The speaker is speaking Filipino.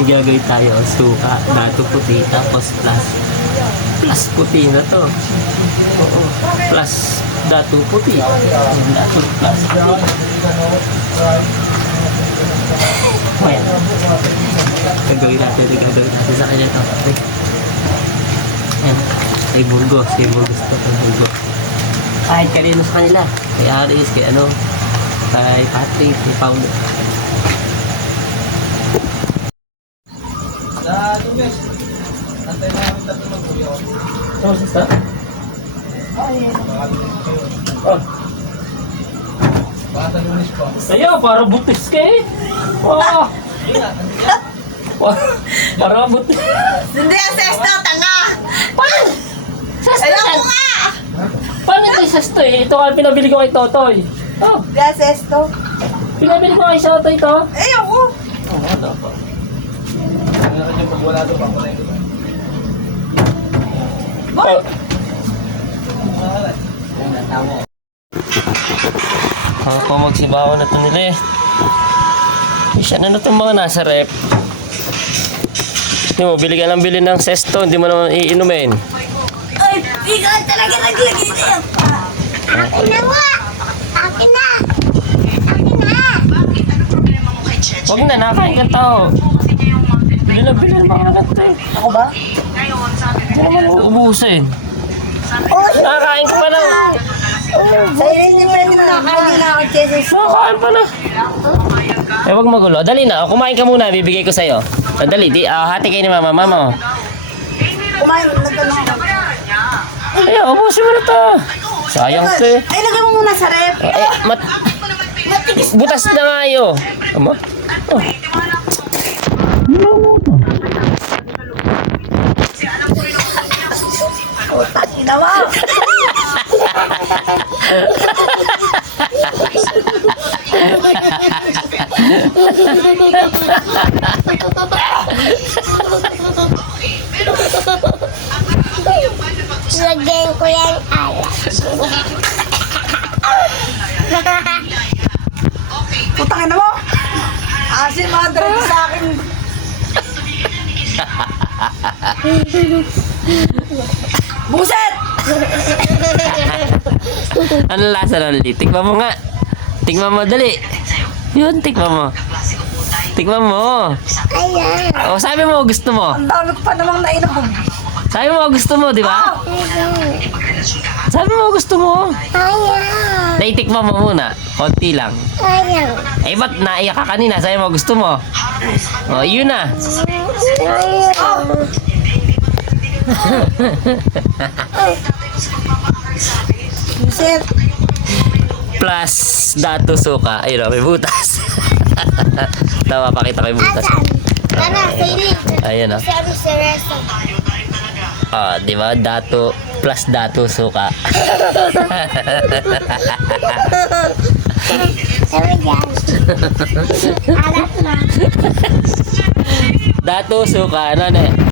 May gagawin tayo. Suka, dato puti, tapos plus puti na to. Oo. Plus dato puti. Dato plus puti. Ayan. Gagawin natin sa kanya to. Ayan. Kay Burgos to. Kay Burgos. Kahit kanino sa kanila. Kay Aris, kay kay Patrick, kay Paulo. Sa Lunes, antay na namin tatlo mag-uyo. Oh, sister? Oh. Baka sa Lunes po. Sa'yo, para butis ka eh. Wow. Para butis. Hindi ang sesto, tanga! Paano? Ayaw ko nga! Paano ito yung sesto eh? Ito nga pinabili ko kay Totoy. Oh, Hindi ang sesto. pinabili ko kay Totoy ito. Ayaw ko! Oh, wala pa. Meron yung pag wala doon, papunay ko. Oh. Ako magsibawa na ito nila eh. Siya na itong mga nasa rep. Hindi mo, bili ka lang bili ng sesto, hindi mo naman iinumin. Ay, ikaw talaga naglagay na yan. Akin na nga! Akin na! Akin na! Huwag na, nakain ka tao. Bili na mga anak to eh. Ako ba? Hindi naman ubusin. Oh, Nakakain ka pa na. sa'yo hindi pwede na nakain na ako, Jesus. Nakakain pa na. Eh, huwag magulo. Dali na, kumain ka muna, bibigay ko sa'yo. Dali, hati kayo ni mama. Mama. Kumain, nagtanong ako. Ay, ubusin mo na to. Sayang to eh. Ay, lagay mo muna sa rep. Butas na nga yun. Ama? Oh. Utak, ginawa. Lagyan ko yan alas. Putang ina mo. Asin mga direct sa akin. Buset! Ano lasa ng li? Tikman mo nga. Tikman mo, dali. Yun, tikman mo. Tikman mo. Ayan. O, sabi mo gusto mo. Ang dami ko pa namang nainom. Sabi mo gusto mo, di ba? Sabi mo gusto mo. Ayan. Naitikman mo muna. Konti lang. Ayan. Eh, ba't naiyak ka kanina? Sabi mo gusto mo. O, yun na. Buset! Plus dato suka. Ayun o, may butas. Tama, pakita ko yung butas. Asan? Tara, sili. Ayun o. Sabi sa restaurant. Ah, di ba? Dato plus dato suka. Sabi dyan. Alat na. Dato suka. Ano na?